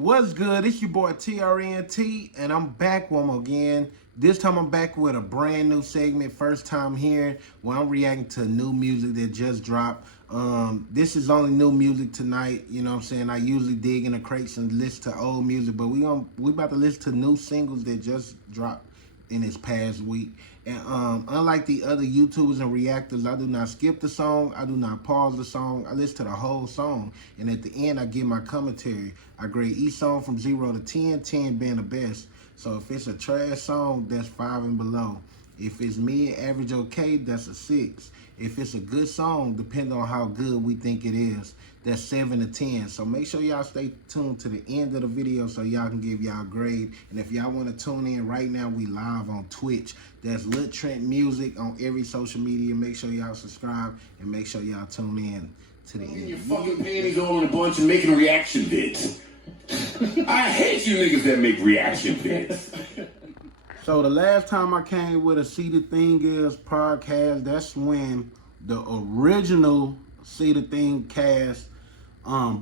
What's good? It's your boy TRNT, and I'm back one more again. This time I'm back with a brand new segment, first time here, where I'm reacting to new music that just dropped. This is only new music tonight, you know what I'm saying? I usually dig in the crates and listen to old music, but we about to listen to new singles that just dropped in this past week. And unlike the other YouTubers and reactors, I do not skip the song. I do not pause the song. I listen to the whole song. And at the end, I give my commentary. I grade each song from 0 to 10, 10 being the best. So if it's a trash song, that's 5 and below. If it's mid, average, okay, that's a 6. If it's a good song, depending on how good we think it is, that's 7 to 10. So make sure y'all stay tuned to the end of the video so y'all can give y'all a grade. And if y'all want to tune in right now, we live on Twitch. That's Lil Trent Music on every social media. Make sure y'all subscribe and make sure y'all tune in to the end. Your fucking panties all in a bunch and making reaction vids. I hate you niggas that make reaction vids. So the last time I came with a See the Thing Is podcast, that's when the original See the Thing cast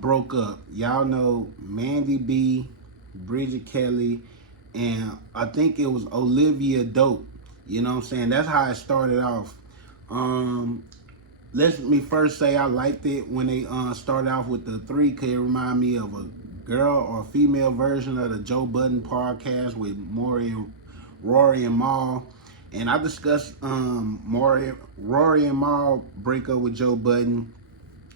broke up. Y'all know Mandi B, Bridget Kelly, and I think it was Olivia Dope. You know what I'm saying? That's how it started off. Let me first say I liked it when they started off with the 3, because it reminded me of a girl or female version of the Joe Budden podcast with Rory and Mal. And I discussed Rory and Mal break up with Joe Budden.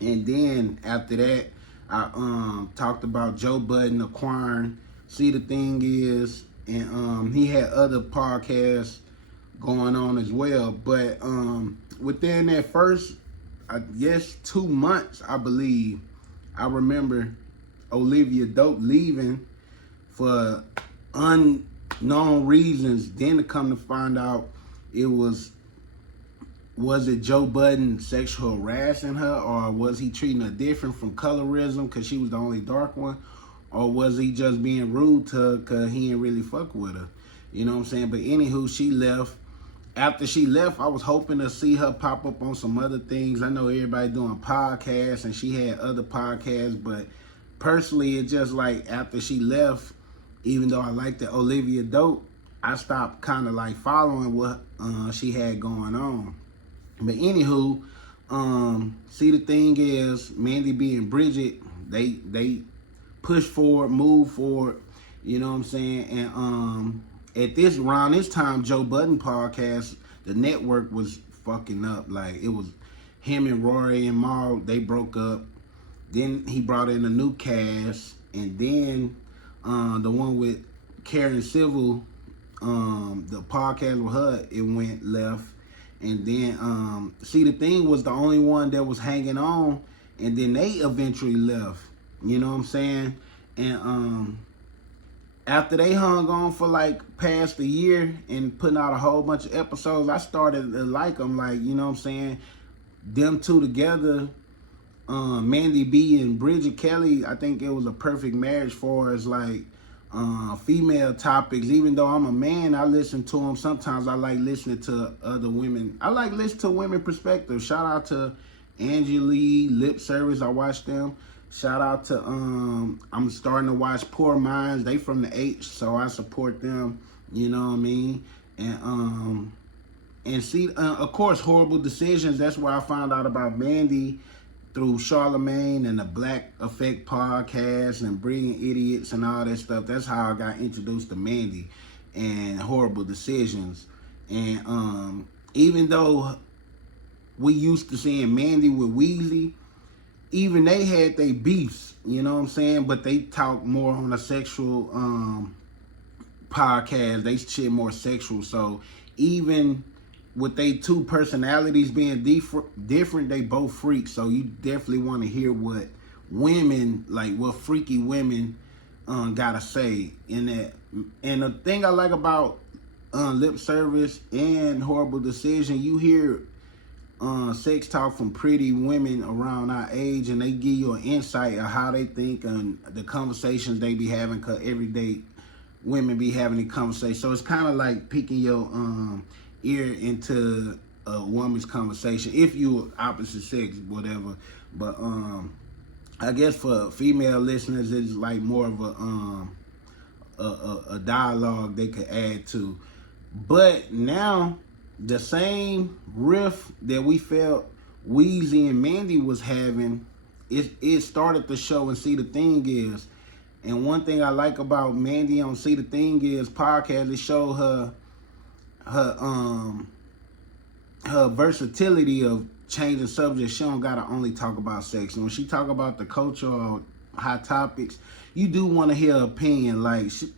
And then after that, I talked about Joe Budden acquiring See the Thing Is, and he had other podcasts going on as well. But within that first, I guess, 2 months, I believe, I remember Olivia Dope leaving for unknown reasons. Then to come to find out, it was it Joe Budden sexual harassing her, or was he treating her different from colorism because she was the only dark one, or was he just being rude to her because he didn't really fuck with her? You know what I'm saying? But anywho, she left. After she left, I was hoping to see her pop up on some other things. I know everybody doing podcasts, and she had other podcasts, but personally, it just like after she left, even though I liked the Olivia Dope, I stopped kind of like following what she had going on. But anywho, See the Thing Is, Mandi B and Bridget, they push forward, move forward, you know what I'm saying? And at around this time, Joe Budden podcast, the network was fucking up. Like, it was him and Rory and Mal, they broke up. Then he brought in a new cast, and then the one with Karen Civil, the podcast with her, it went left. And then See the Thing was the only one that was hanging on, and then they eventually left. You know what I'm saying? And after they hung on for like past a year and putting out a whole bunch of episodes, I started to like them. Like, you know what I'm saying? Them two together, Mandi B and Bridget Kelly, I think it was a perfect marriage for us, like female topics. Even though I'm a man, I listen to them. Sometimes I like listening to other women. I like listening to women perspectives. Shout out to Angie Lee, Lip Service, I watch them. Shout out to, I'm starting to watch Poor Minds. They from the H, so I support them, you know what I mean? And see, of course, Horrible Decisions. That's where I found out about Mandi, through Charlemagne and the Black Effect podcast and Brilliant Idiots and all that stuff. That's how I got introduced to Mandi and Horrible Decisions. And even though we used to seeing Mandi with Weezy, even they had their beefs, you know what I'm saying? But they talk more on a sexual podcast. They shit more sexual. So even with they two personalities being different, they both freaks. So you definitely want to hear what women, like what freaky women gotta say in that. And the thing I like about Lip Service and Horrible Decision, you hear sex talk from pretty women around our age, and they give you an insight of how they think and the conversations they be having, because every day women be having a conversation. So it's kind of like peeking your ear into a woman's conversation, if you opposite sex, whatever. But I guess for female listeners, it's like more of a dialogue they could add to. But now, the same riff that we felt Weezy and Mandi was having, it started the show and See the Thing Is. And one thing I like about Mandi on See the Thing Is podcast, it showed her her versatility of changing subjects. She don't gotta only talk about sex. And when she talk about the culture or hot topics, you do want to hear her opinion.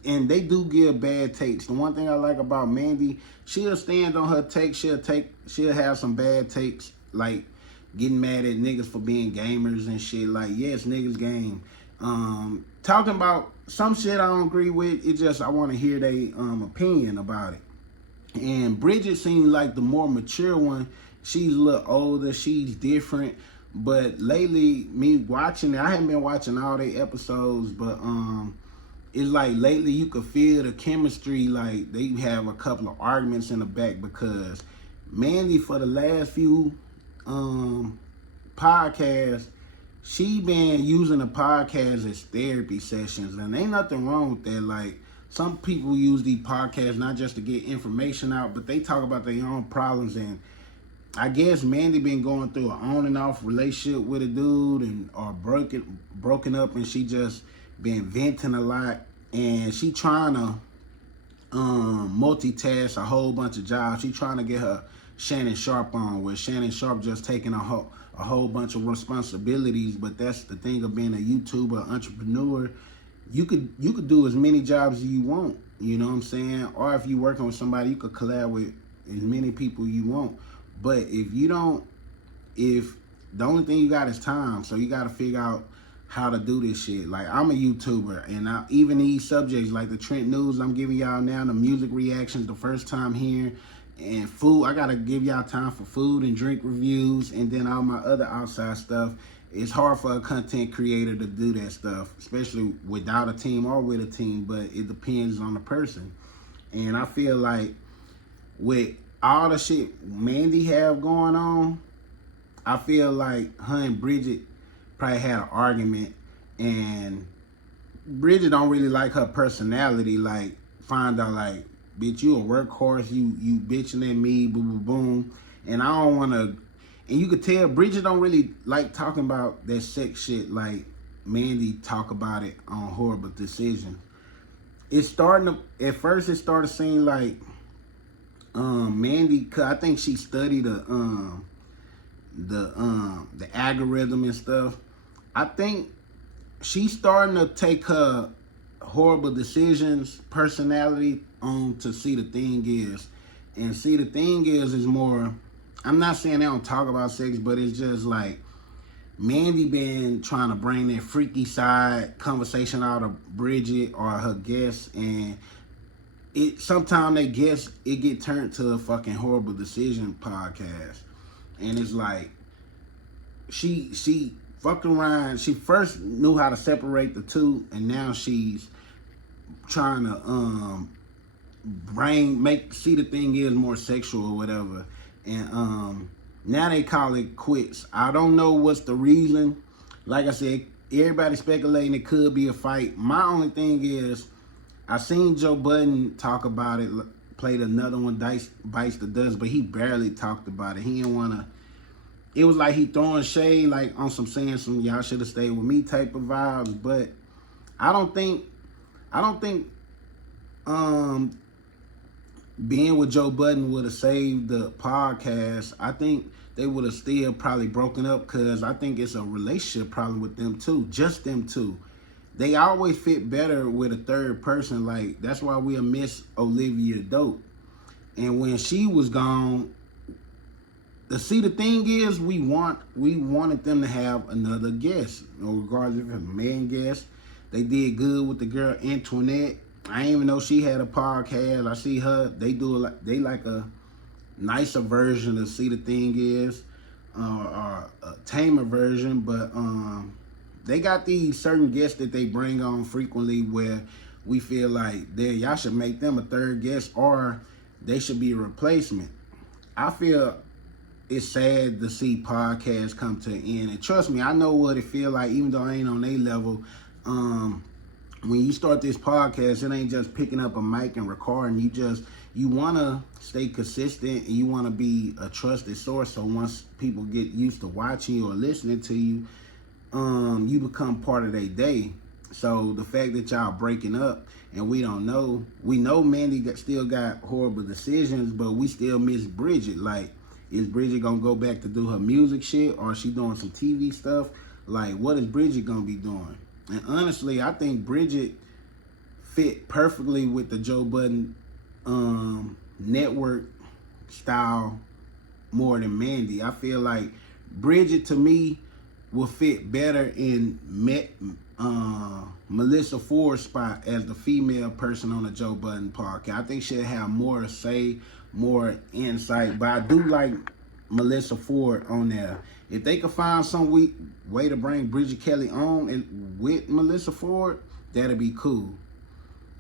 And they do give bad takes. The one thing I like about Mandi, she'll stand on her take. She'll have some bad takes, like getting mad at niggas for being gamers and shit. Like, yes, niggas game. Talking about some shit I don't agree with. It just I want to hear their opinion about it. And Bridget seems like the more mature one. She's a little older. She's different. But lately, me watching it, I haven't been watching all the episodes, but it's like lately you could feel the chemistry. Like they have a couple of arguments in the back because Mandi, for the last few podcasts, she been using the podcast as therapy sessions, and ain't nothing wrong with that. Like, some people use these podcasts not just to get information out, but they talk about their own problems. And I guess Mandi been going through an on and off relationship with a dude or broken up, and she just been venting a lot, and she trying to multitask a whole bunch of jobs. She trying to get her Shannon Sharp on, where Shannon Sharp just taking a whole bunch of responsibilities. But that's the thing of being a YouTuber, entrepreneur. You could do as many jobs as you want, you know what I'm saying? Or if you're working with somebody, you could collab with as many people you want. But if the only thing you got is time, so you got to figure out how to do this shit. Like, I'm a YouTuber, and even these subjects, like the Trent News I'm giving y'all now, the music reactions, the first time here, and food, I got to give y'all time for food and drink reviews, and then all my other outside stuff. It's hard for a content creator to do that stuff, especially without a team or with a team, but it depends on the person. And I feel like with all the shit Mandi have going on, I feel like her and Bridget probably had an argument, and Bridget don't really like her personality. Like, find out like, bitch, you a workhorse, you bitching at me, boom, boom, boom. And I don't want to, and you could tell Bridget don't really like talking about that sex shit like Mandi talk about it on Horrible Decisions. It's starting to, at first it started seeming like Mandi, cause I think she studied the algorithm and stuff. I think she's starting to take her Horrible Decisions personality on to See the Thing Is. And See the Thing is more, I'm not saying they don't talk about sex, but it's just like Mandi been trying to bring that freaky side conversation out of Bridget or her guests, and it sometimes they guess it get turned to a fucking Horrible Decision podcast. And it's like she fucked around. She first knew how to separate the two, and now she's trying to See the Thing Is more sexual or whatever. And now they call it quits. I don't know what's the reason. Like I said, everybody speculating it could be a fight. My only thing is, I seen Joe Budden talk about it, played another one, Bites the Dust, but he barely talked about it. He didn't want to. It was like he throwing shade, like on some saying some y'all should have stayed with me type of vibes. But I don't think being with Joe Budden would have saved the podcast. I think they would have still probably broken up, because I think it's a relationship problem with them too, just them two. They always fit better with a third person. Like, that's why we'll miss Olivia Dope. And when she was gone, See the Thing Is, we wanted them to have another guest, regardless if it's a man guest. They did good with the girl Antoinette. I didn't even know she had a podcast. I see her. They like a nicer version of See the Thing Is, or a tamer version. But they got these certain guests that they bring on frequently where we feel like y'all should make them a third guest, or they should be a replacement. I feel it's sad to see podcasts come to an end. And trust me, I know what it feel like, even though I ain't on their level. When you start this podcast, it ain't just picking up a mic and recording. You want to stay consistent and you want to be a trusted source. So once people get used to watching you or listening to you, you become part of their day. So the fact that y'all breaking up and we know Mandi still got horrible decisions, but we still miss Bridget. Like, is Bridget gonna go back to do her music shit, or is she doing some TV stuff? Like, what is Bridget gonna be doing? And honestly, I think Bridget fit perfectly with the Joe Budden network style more than Mandi. I feel like Bridget, to me, will fit better in Melissa Ford's spot as the female person on the Joe Budden podcast. I think she'll have more to say, more insight. But I do like Melissa Ford on there. If they could find some way to bring Bridget Kelly on and with Melissa Ford, that'd be cool.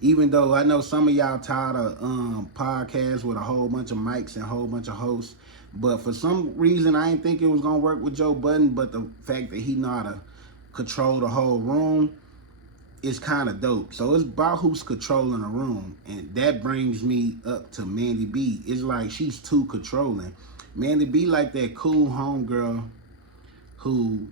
Even though I know some of y'all tired of podcasts with a whole bunch of mics and a whole bunch of hosts, but for some reason I didn't think it was gonna work with Joe Budden. But the fact that he know how to control the whole room is kind of dope. So it's about who's controlling the room, and that brings me up to Mandi B. It's like she's too controlling. Mandi B like that cool homegirl who,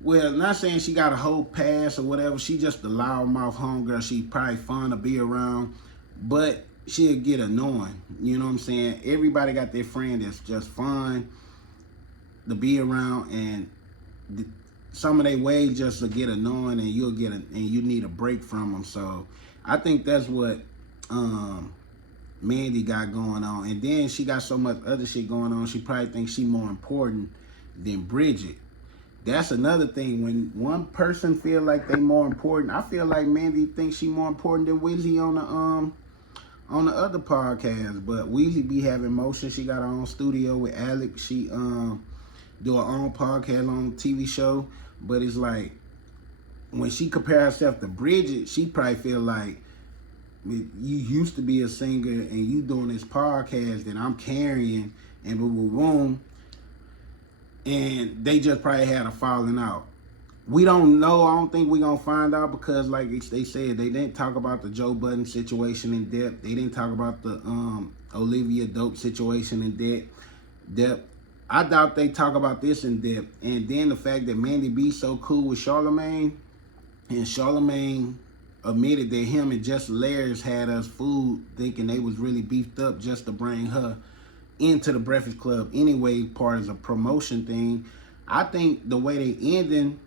well, not saying she got a whole pass or whatever. She just a loudmouth homegirl. She probably fun to be around, but she'll get annoying. You know what I'm saying? Everybody got their friend that's just fun to be around, and some of their ways just to get annoying, and you need a break from them. So I think that's what Mandi got going on. And then she got so much other shit going on, she probably thinks she more important than Bridget. That's another thing. When one person feel like they more important, I feel like Mandi thinks she more important than Weezy on the other podcast. But Weezy be having motion. She got her own studio with Alex. She do her own podcast on TV show. But it's like, when she compare herself to Bridget, she probably feel like, you used to be a singer and you doing this podcast that I'm carrying, and boom. And they just probably had a falling out. We don't know. I don't think we're going to find out, because like they said, they didn't talk about the Joe Budden situation in depth. They didn't talk about the Olivia Dope situation in depth. I doubt they talk about this in depth. And then the fact that Mandi B so cool with Charlamagne, and Charlamagne admitted that him and Jess Layers had us fooled, thinking they was really beefed up just to bring her into the Breakfast Club anyway, part as a promotion thing. I think the way they ending,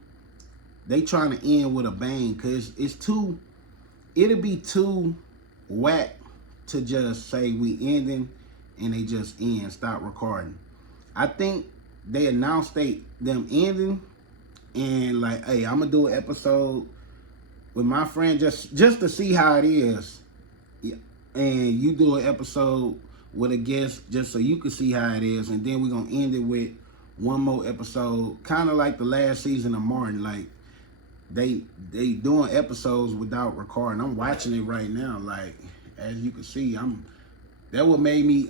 they trying to end with a bang, because it'll be too whack to just say we ending and they just end, stop recording. I think they announced them ending, and like, hey, I'm gonna do an episode with my friend just to see how it is. Yeah. And you do an episode with a guest just so you can see how it is, and then we're gonna end it with one more episode, kind of like the last season of Martin. Like, they doing episodes without recording. I'm watching it right now. Like, as you can see, that what made me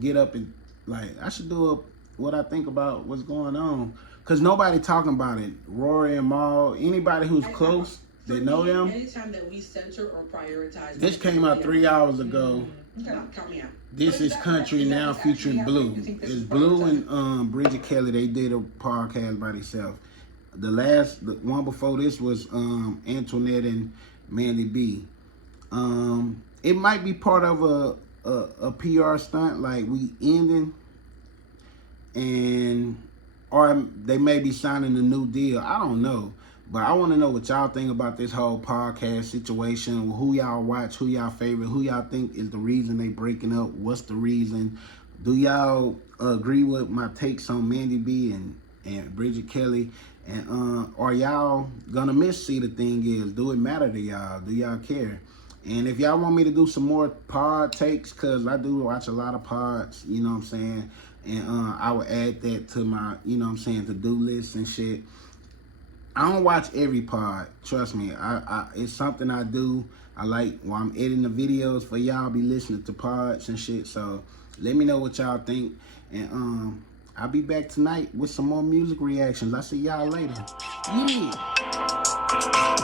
get up and like, I should do what I think about what's going on, because nobody talking about it. Rory and Mal, anybody who's close, they know them. Anytime that we censor or prioritize, this came out 3 hours ago. Count me out. This is Country Now featuring Blue. It's Blue and Bridget Kelly. They did a podcast by themselves. The one before this was Antoinette and Mandi B. It might be part of a PR stunt, like we ending, or they may be signing a new deal. I don't know. But I want to know what y'all think about this whole podcast situation. Who y'all watch, who y'all favorite, who y'all think is the reason they breaking up, what's the reason? Do y'all agree with my takes on Mandi B and Bridget Kelly? And are y'all gonna miss See The Thing Is? Do it matter to y'all? Do y'all care? And if y'all want me to do some more pod takes, because I do watch a lot of pods, you know what I'm saying? And I will add that to my, you know what I'm saying, to-do list and shit. I don't watch every pod. Trust me. It's something I do. I like while I'm editing the videos for y'all be listening to pods and shit. So let me know what y'all think. And I'll be back tonight with some more music reactions. I'll see y'all later. Yeah.